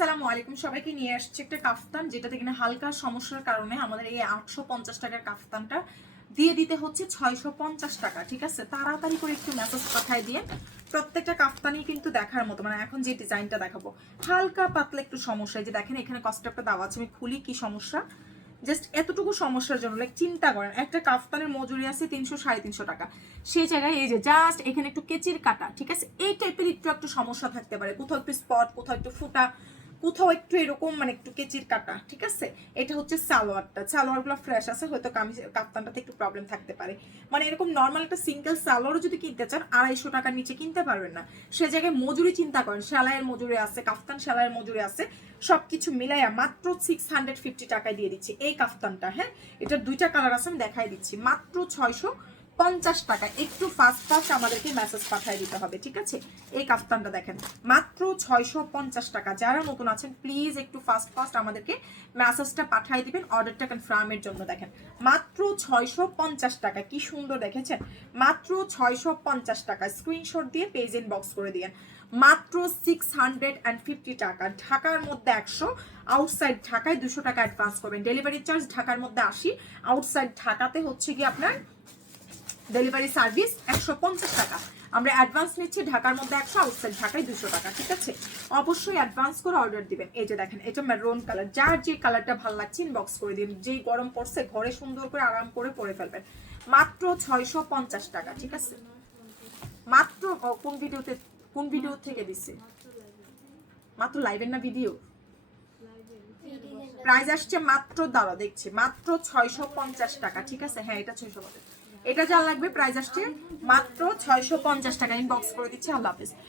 আসসালামু আলাইকুম, সবাইকে নিয়ে আসছে একটা কাফতান যেটাতে কিনা হালকা সমস্যার কারণে আমাদের এই 850 টাকার কাফতানটা দিয়ে দিতে হচ্ছে 650 টাকা। ঠিক আছে, তাড়াতাড়ি করে একটু মেসেজ পাঠায় দিয়ে। প্রত্যেকটা কাফতানই কিন্তু দেখার মতো, মানে এখন যে ডিজাইনটা দেখাবো হালকা পাতলা একটু সমস্যা। এই যে দেখেন এখানে কস্টটা দেওয়া আছে, আমি খুলি কি সমস্যা। জাস্ট এতটুকু সমস্যার জন্য লাইক চিন্তা করেন, একটা কাফতানের মজুরি আছে 300-350 টাকা, সেই জায়গায় এই যে জাস্ট এখানে একটু কেচির কাটা, ঠিক আছে, এই টাইপের একটু সমস্যা থাকতে পারে, কোথাও একটু স্পট, কোথাও একটু ফুটা, কোথাও একটু এরকম মানে একটু কেচির কাটা। ঠিক আছে, এটা হচ্ছে সালোয়ারটা, সালোয়ারগুলো ফ্রেশ আছে, হয়তো কাপ্তানটাতে একটু প্রবলেম থাকতে পারে। মানে এরকম নর্মাল একটা সিঙ্গেল সালোয়ারও যদি কিনতে চান 250 টাকার নিচে কিনতে পারবেন না। সে জায়গায় মজুরি চিন্তা করেন, সেলাইয়ের মজুরি আছে, কাফতান সেলাইয়ের মজুরি আছে, সবকিছু মিলাইয়া মাত্র 650 টাকায় দিয়ে দিচ্ছি এই কাফতানটা। হ্যাঁ, এটার দুইটা কালার আছে, আমি দেখাই দিচ্ছি, মাত্র 650 টাকা। একটু ফাস্ট আমাদেরকে মেসেজ পাঠিয়ে দিতে হবে। ঠিক আছে, এই কাফতানটা দেখেন মাত্র 650 টাকা। যারা নতুন আছেন প্লিজ একটু ফাস্ট আমাদেরকে মেসেজটা পাঠিয়ে দিবেন অর্ডারটা কনফার্মের জন্য। দেখেন মাত্র 650 টাকা, কি সুন্দর দেখেছেন, মাত্র 650 টাকা। স্ক্রিনশট দিয়ে পেজ ইনবক্স করে দিয়েন। মাত্র 650 টাকা, ঢাকার মধ্যে 100, আউটসাইড ঢাকায় 200 টাকা অ্যাডভান্স করবেন। ডেলিভারি চার্জ ঢাকার মধ্যে 80, আউটসাইড ঢাকাতে হচ্ছে কি আপনার ডেলিভারি সার্ভিস 150 টাকা। আমরা অ্যাডভান্স নিচ্ছি ঢাকার মধ্যে 100, আউটসাইড ঢাকায় 200 টাকা। ঠিক আছে, অবশ্যই অ্যাডভান্স করে অর্ডার দিবেন। এই যে দেখেন এটা মেরুন কালার, যার যে কালারটা ভালো লাগছে ইনবক্স করে দিন। যেই গরম পড়ছে ঘরে সুন্দর করে আরাম করে পরে ফেলবেন। মাত্র 650 টাকা। ঠিক আছে, মাত্র কোন ভিডিও থেকে দিচ্ছে? মাত্র লাইভের না ভিডিও? প্রাইস আসছে মাত্র, দাঁড়া দেখছি, মাত্র 650 টাকা। ঠিক আছে, হ্যাঁ এটা 650, এটা যা লাগবে প্রাইস আসছে মাত্র 650 টাকা। ইনবক্স করে দিচ্ছি। আল্লাহ হাফেজ।